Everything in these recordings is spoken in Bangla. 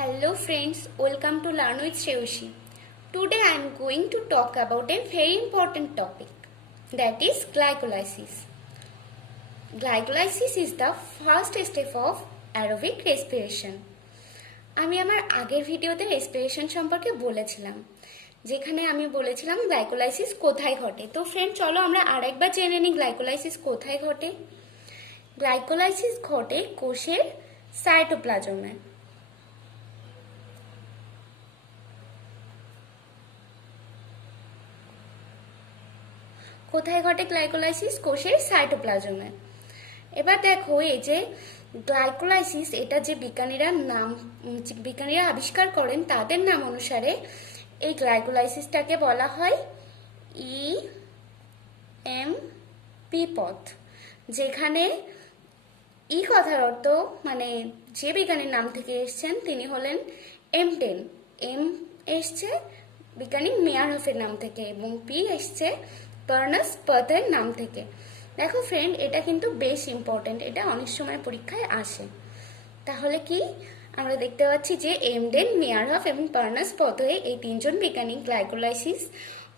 Hello friends, welcome to Learn with Shreyoshi. Today I am going to talk about a very important topic, that is glycolysis. Glycolysis is the first step of aerobic respiration. আমি আমার আগের ভিডিওতে রেসপিরেশন সম্পর্কে বলেছিলাম, যেখানে আমি বলেছিলাম গ্লাইকোলাইসিস কোথায় ঘটে। তো ফ্রেন্ড চলো আমরা আরেকবার জেনে নিই গ্লাইকোলাইসিস কোথায় ঘটে। গ্লাইকোলাইসিস ঘটে কোষের সাইটোপ্লাজমে। কোথায় ঘটে গ্লাইকোলাইসিস? কোষের সাইটোপ্লাজমে। এবার দেখো, এই যে গ্লাইকোলাইসিস, এটা যে বিজ্ঞানীরা আবিষ্কার করেন তাদের নাম অনুসারে এই গ্লাইকোলাইসিসটাকে বলা হয় EMP পথ, যেখানে কথার অর্থ মানে যে বিজ্ঞানীর নাম থেকে এসছেন তিনি হলেন M10। এম এসছে বিজ্ঞানী মেয়ারহফের নাম থেকে এবং পি এসছে বার্নাস পাথের নাম থেকে। দেখো ফ্রেন্ড, এটা কিন্তু বেশ ইম্পর্টেন্ট, এটা অনেক সময় পরীক্ষায় আসে। তাহলে কি আমরা দেখতে পাচ্ছি যে এমডেন, মেয়ারহফ এবং বার্নাস পাথে এই তিনজন বিজ্ঞানী গ্লাইকোলাইসিস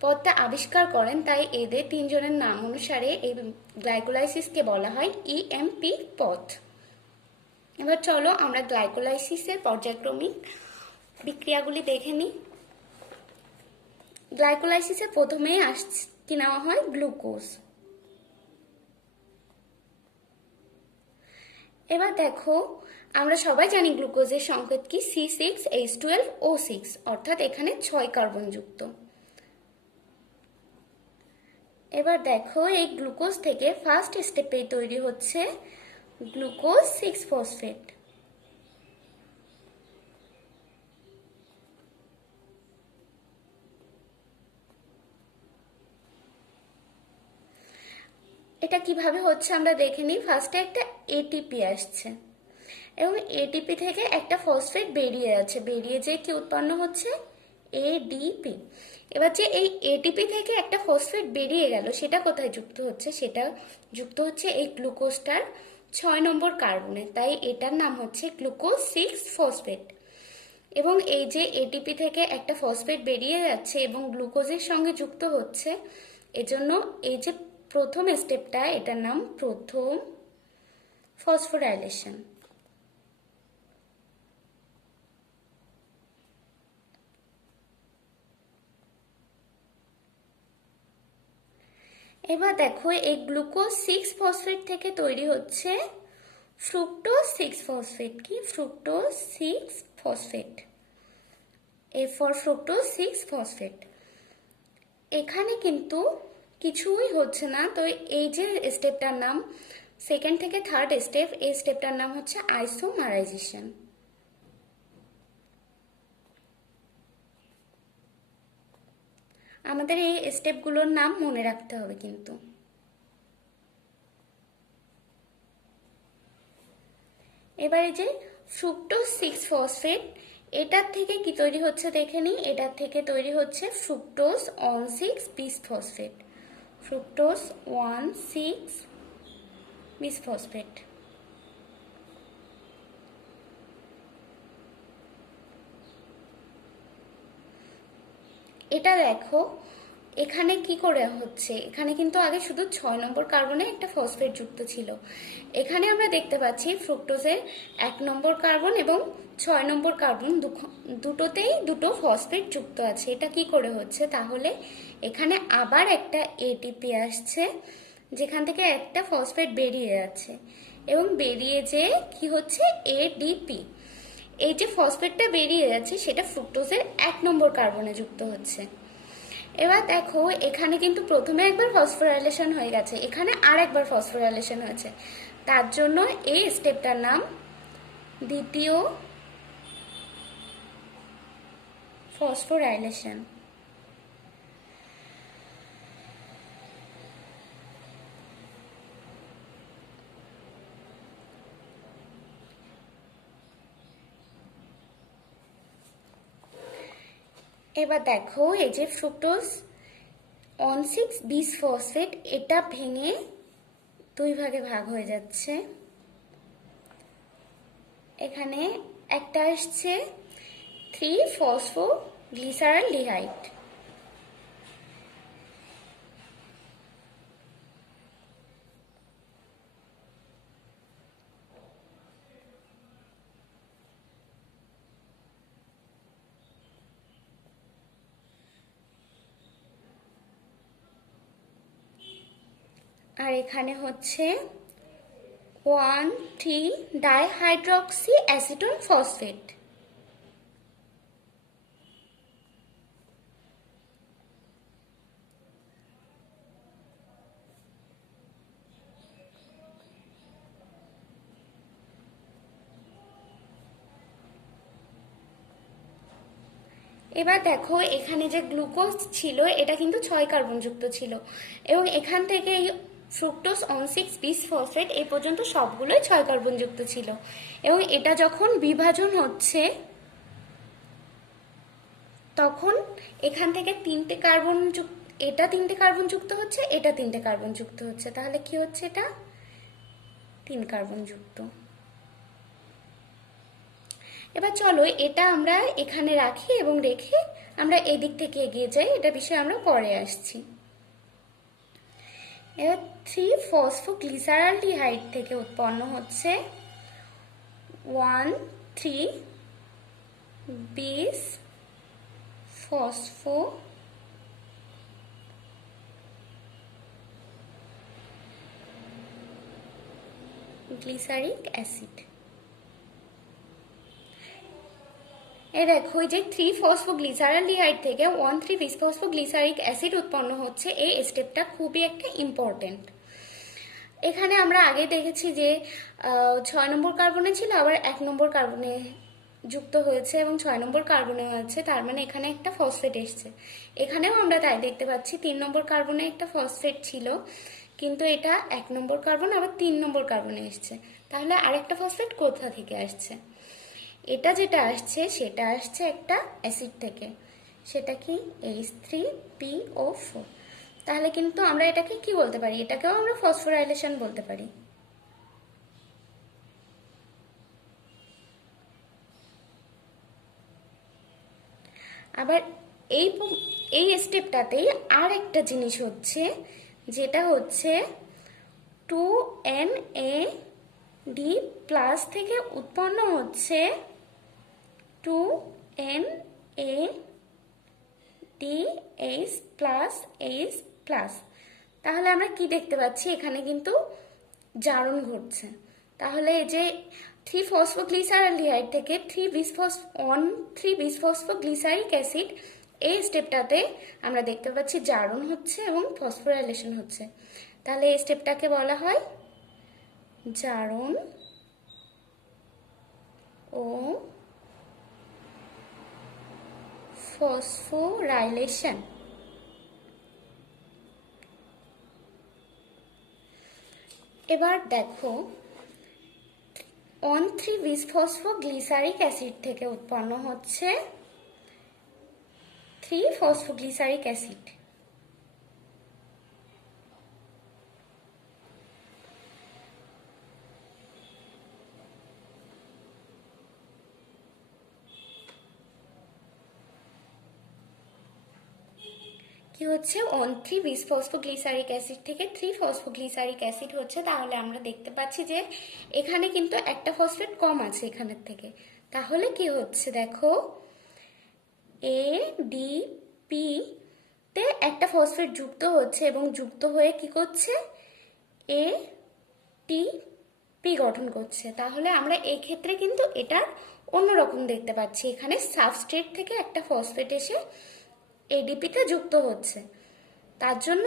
পথটা আবিষ্কার করেন, তাই এদের তিনজনের নাম অনুসারে এই গ্লাইকোলাইসিসকে বলা হয় EMP পথ। এবার চলো আমরা গ্লাইকোলাইসিসের পর্যায়ক্রমিক বিক্রিয়াগুলি দেখে নিই। গ্লাইকোলাইসিসে প্রথমেই কি নেওয়া হয়? গ্লুকোজ। এবার দেখো, আমরা সবাই জানি গ্লুকোজের সংকেত কি? C6H12O6, অর্থাৎ এখানে 6 কার্বন যুক্ত। এবার দেখো, এই গ্লুকোজ থেকে ফার্স্ট স্টেপে তৈরি হচ্ছে গ্লুকোজ 6-ফসফেট। এটা কিভাবে হচ্ছে আমরা দেখে নিই। ফার্স্টে একটা এটিপি আসছে এবং এটিপি থেকে একটা ফসফেট বেরিয়ে যাচ্ছে, বেরিয়ে যে কি উৎপন্ন হচ্ছে? ADP। এবার যে এই এটিপি থেকে একটা ফসফেট বেরিয়ে গেল, সেটা কোথায় যুক্ত হচ্ছে? সেটা যুক্ত হচ্ছে এই গ্লুকোজটার 6 নম্বর কার্বনে, তাই এটার নাম হচ্ছে গ্লুকোজ 6-ফসফেট। এবং এই যে এটিপি থেকে একটা ফসফেট বেরিয়ে যাচ্ছে এবং গ্লুকোজের সঙ্গে যুক্ত হচ্ছে, এজন্য এই যে প্রথম স্টেপটা, এটার নাম প্রথম ফসফোরাইলেশন। এবার দেখো, এই গ্লুকোজ 6-ফসফেট থেকে তৈরি হচ্ছে ফ্রুক্টোজ 6-ফসফেট। কি? ফ্রুক্টোজ 6-ফসফেট, এ ফর ফ্রুক্টোজ 6-ফসফেট। এখানে কিন্তু কিছুই হচ্ছে না, তো এই যে স্টেপটার নাম, সেকেন্ড থেকে থার্ড স্টেপ, এই স্টেপটার নাম হচ্ছে আইসোমারাইজেশন। আমাদের এই স্টেপগুলোর নাম মনে রাখতে হবে কিন্তু। এবারে যে ফ্রুক্টোজ 6-ফসফেট, এটার থেকে কি তৈরি হচ্ছে দেখে নিই। এটার থেকে তৈরি হচ্ছে ফ্রুক্টোজ 1,6-বিসফসফেট। ফ্রুক্টোজ 1,6-বিসফসফেট। এটা দেখো এখানে কি করে হচ্ছে, এখানে কিন্তু আগে শুধু 6 নম্বর কার্বনে একটা ফসফেট যুক্ত ছিল। এখানে আমরা দেখতে পাচ্ছি ফ্রুক্টোজের 1 নম্বর কার্বন এবং 6 নম্বর কার্বন দুটোতেই দুটো ফসফেট যুক্ত আছে। এটা কি করে হচ্ছে? তাহলে এখানে আবার একটা এটিপি আসছে, যেখান থেকে একটা ফসফেট বেরিয়ে যাচ্ছে এবং বেরিয়ে যে কি হচ্ছে? ADP। এই যে ফসফেটটা বেরিয়ে যাচ্ছে সেটা ফ্রুক্টোজের 1 নম্বর কার্বনে যুক্ত হচ্ছে। এবার দেখো, এখানে কিন্তু প্রথমে একবার ফসফোরাইলেশন হয়ে গেছে, এখানে আর একবার ফসফোরাইলেশন হয়েছে, তার জন্য এই স্টেপটার নাম দ্বিতীয় ফসফোরাইলেশন। এবার দেখো, এই যে ফ্রুক্টোজ 1,6-বিসফসফেট, এটা ভেঙে 2 ভাগে ভাগ হয়ে যাচ্ছে। এখানে একটা আসছে 3-ফসফোগ্লিসারালডিহাইড। আর এখানে হচ্ছে 1,3-ডাইহাইড্রক্সি অ্যাসিটোন ফসফেট। এবার দেখো এখানে যে গ্লুকোজ ছিল এটা কিন্তু 6 কার্বনযুক্ত ছিল, এবং এখান থেকে এই ফ্রুক্টোজ 1,6-বিসফসফেট এই পর্যন্ত সবগুলোই 6 কার্বনযুক্ত ছিল। এবং এটা যখন বিভাজন হচ্ছে তখন এখান থেকে 3টে কার্বন যুক্ত, এটা 3টে কার্বন যুক্ত হচ্ছে, এটা 3টে কার্বন যুক্ত হচ্ছে, তাহলে কি হচ্ছে, এটা 3 কার্বন যুক্ত। এবার চলো এটা আমরা এখানে রাখি এবং রেখে আমরা এদিক থেকে এগিয়ে যাই, এটা বিষয়ে আমরা পরে আসছি। এবার 3-ফসফোগ্লিসারালডিহাইড থেকে উৎপন্ন হচ্ছে 1,3-বিস-ফসফোগ্লিসারিক অ্যাসিড। এই দেখো যে 3-ফসফোগ্লিসারালডিহাইড থেকে 1,3-বিসফসফোগ্লিসারিক অ্যাসিড উৎপন্ন হচ্ছে, এই স্টেপটা খুবই একটা ইম্পর্টেন্ট। এখানে আমরা আগে দেখেছি যে 6 নম্বর কার্বনে ছিল, আবার 1 নম্বর কার্বনে যুক্ত হয়েছে এবং 6 নম্বর কার্বনে আছে, তার মানে এখানে একটা ফসফেট এসছে। এখানেও আমরা তাই দেখতে পাচ্ছি 3 নম্বর কার্বনে একটা ফসফেট ছিল, কিন্তু এটা 1 নম্বর কার্বন আবার 3 নম্বর কার্বনে এসছে, তাহলে আরেকটা ফসফেট কোথা থেকে আসছে? এটা যেটা আসছে সেটা আসছে একটা অ্যাসিড থেকে, সেটা কি H3PO4। তাহলে কিন্তু আমরা এটাকে কি বলতে পারি, এটাকেও আমরা ফসফোরাইলেশন বলতে পারি। আবার এই স্টেপটাতেই আর একটা জিনিস হচ্ছে, যেটা হচ্ছে 2NAD+ থেকে উৎপন্ন হচ্ছে 2NADH+H+। তাহলে আমরা কি দেখতে পাচ্ছি, এখানে কিন্তু জারণ ঘটছে। তাহলে এই যে 3-ফসফোগ্লিসারালডিহাইড থেকে 3-বিসফসফোগ্লিসারিক অ্যাসিড, এই স্টেপটাতে আমরা দেখতে পাচ্ছি জারণ হচ্ছে এবং ফসফোরাইলেশন হচ্ছে। তাহলে এই স্টেপটাকে বলা হয় জারণ ও ফসফোরাইলেশন। এবার দেখো 1,3-বিসফসফোগ্লিসারিক অ্যাসিড থেকে উৎপন্ন হচ্ছে 3-ফসফোগ্লিসারিক অ্যাসিড। কি হচ্ছে, 1,3-বিসফসফোগ্লিসারিক অ্যাসিড থেকে 3-ফসফোগ্লিসারিক অ্যাসিড হচ্ছে। তাহলে আমরা দেখতে পাচ্ছি যে এখানে কিন্তু একটা ফসফেট কম আছে এখানের থেকে। তাহলে কি হচ্ছে, দেখো ADP তে একটা ফসফেট যুক্ত হচ্ছে এবং যুক্ত হয়ে কি করছে, ATP গঠন করছে। তাহলে আমরা এই ক্ষেত্রে কিন্তু এটা অন্যরকম দেখতে পাচ্ছি, এখানে সাবস্ট্রেট থেকে একটা ফসফেট এসে এডিপিতে যুক্ত হচ্ছে। তার জন্য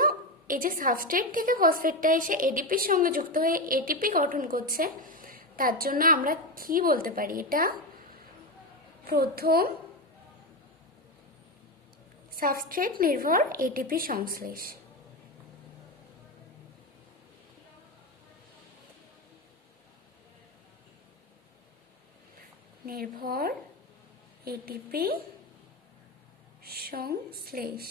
এই যে সাবস্ট্রেট থেকে ফসফেটটা এসে এডিপির সঙ্গে যুক্ত হয়ে এটিপি গঠন করছে, তার জন্য আমরা কি বলতে পারি, এটা প্রথম সাবস্ট্রেট নির্ভর এটিপি সংশ্লেষ। নির্ভর এটিপি সংশ্লেষ।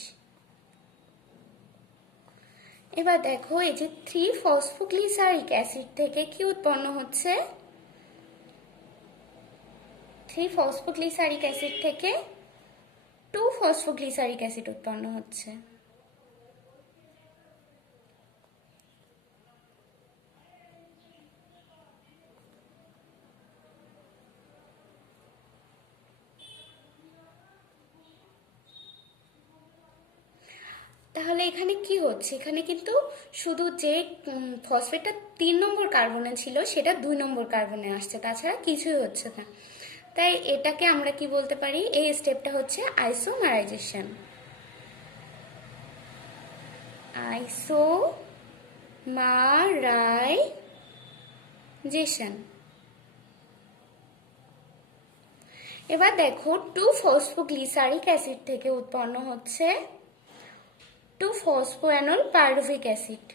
এবার দেখো এই যে 3-ফসফোগ্লিসারিক অ্যাসিড থেকে কি উৎপন্ন হচ্ছে, 3 ফসফোগ্লিসারিক অ্যাসিড থেকে 2 ফসফোগ্লিসারিক অ্যাসিড উৎপন্ন হচ্ছে। তাহলে এখানে কি হচ্ছে, এখানে কিন্তু শুধু যে ফসফেটটা 3 নম্বর কার্বনে ছিল সেটা 2 নম্বর কার্বনে আসছে, তাছাড়া কিছুই হচ্ছে না। তাই এটাকে আমরা কি বলতে পারি, এই স্টেপটা হচ্ছে আইসোমারাইজেশন। আইসোমারাইজেশন। এবার দেখো 2 ফসফোগ্লিসারিক অ্যাসিড থেকে উৎপন্ন হচ্ছে 2-ফসফোঅ্যানোল পাইরুভিক অ্যাসিড।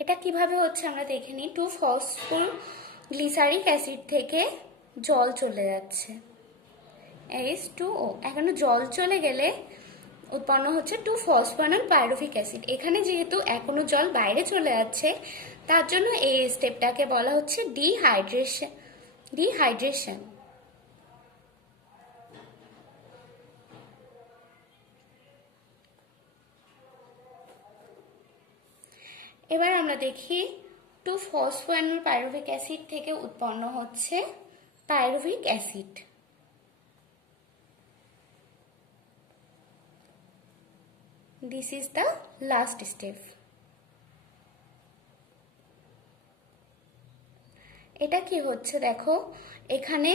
এটা কিভাবে হচ্ছে আমরা দেখে নিই। 2-ফসফোগ্লিসারিক অ্যাসিড থেকে জল চলে যাচ্ছে, H2O। এখন জল চলে গেলে উৎপন্ন হচ্ছে 2-ফসফোঅ্যানোল পাইরুভিক অ্যাসিড। এখানে যেহেতু এখনো জল বাইরে চলে যাচ্ছে, তার জন্য এই স্টেপটাকে বলা হচ্ছে ডিহাইড্রেশন। এবার আমরা দেখি 2-ফসফোঅ্যানোল পাইরুভিক অ্যাসিড থেকে উৎপন্ন হচ্ছে pyruvic acid. This is the last step. এটা কি হচ্ছে দেখো, এখানে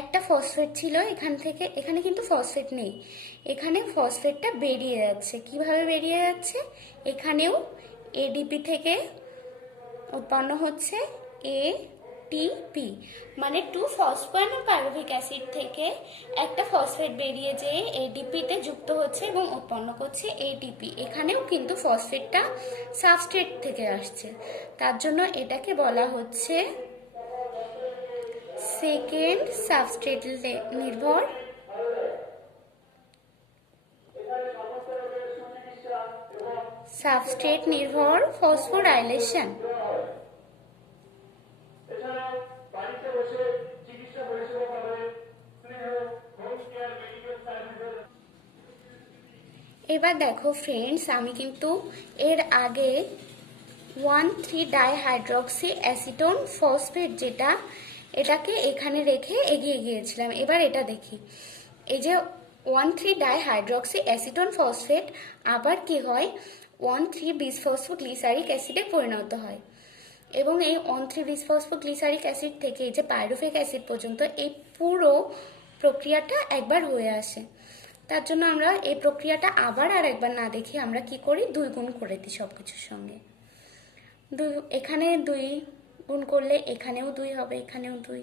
একটা ফসফেট ছিল, এখানে কিন্তু ফসফেট নেই, এখানে ফসফেটটা বেরিয়ে যাচ্ছে। কিভাবে বেরিয়ে যাচ্ছে, এখানেও এডিপি থেকে উৎপন্ন হচ্ছে এটিপি, মানে 2-ফসফোঅ্যানোল পাইরুভিক অ্যাসিড থেকে একটা ফসফেট বেরিয়ে যেয়ে এডিপিতে যুক্ত হচ্ছে এবং উৎপন্ন করছে এটিপি। এখানেও কিন্তু ফসফেটটা সাবস্ট্রেট থেকে আসছে, তার জন্য এটাকে বলা হচ্ছে সেকেন্ড সাবস্ট্রেট নির্ভর ফসফোরাইলেশন। এবার দেখো ফ্রেন্ডস, আমি কিন্তু এর আগে 1,3-ডাইহাইড্রক্সি অ্যাসিটোন ফসফেট যেটা, এটাকে এখানে রেখে এগিয়ে গিয়েছিলাম। এবার এটা দেখি, এই যে 1,3-ডাইহাইড্রক্সি অ্যাসিটোন ফসফেট আবার কি হয়, 1,3-বিসফসফোগ্লিসারিক অ্যাসিডে পরিণত হয়, এবং এই 1,3-বিসফসফোগ্লিসারিক অ্যাসিড থেকে এই যে পাইরুভিক অ্যাসিড পর্যন্ত এই পুরো প্রক্রিয়াটা একবার হয়ে আসে। তার জন্য আমরা এই প্রক্রিয়াটা আবার আর একবার না দেখি আমরা কি করি, 2 গুণ করে দিই সব কিছুর সঙ্গে। এখানে 2 গুণ করলে এখানেও 2 হবে, এখানেও 2।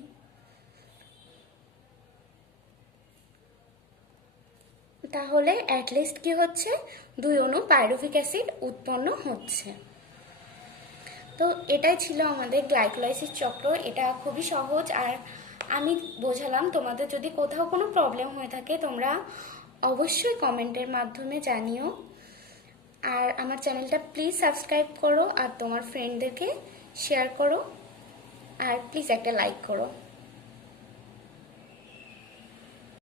তাহলে অ্যাটলিস্ট কি হচ্ছে, 2 অণু পাইরুভিক অ্যাসিড উৎপন্ন হচ্ছে। তো এটাই ছিল আমাদের গ্লাইকোলাইসিস চক্র। এটা খুবই সহজ, আর আমি বোঝালাম। তোমাদের যদি কোথাও কোনো প্রবলেম হয়ে থাকে তোমরা অবশ্যই কমেন্টের মাধ্যমে জানিও। আর আমার চ্যানেলটা প্লিজ সাবস্ক্রাইব করো, আর তোমার ফ্রেন্ডদেরকে শেয়ার করো, আর প্লিজ একটা লাইক করো।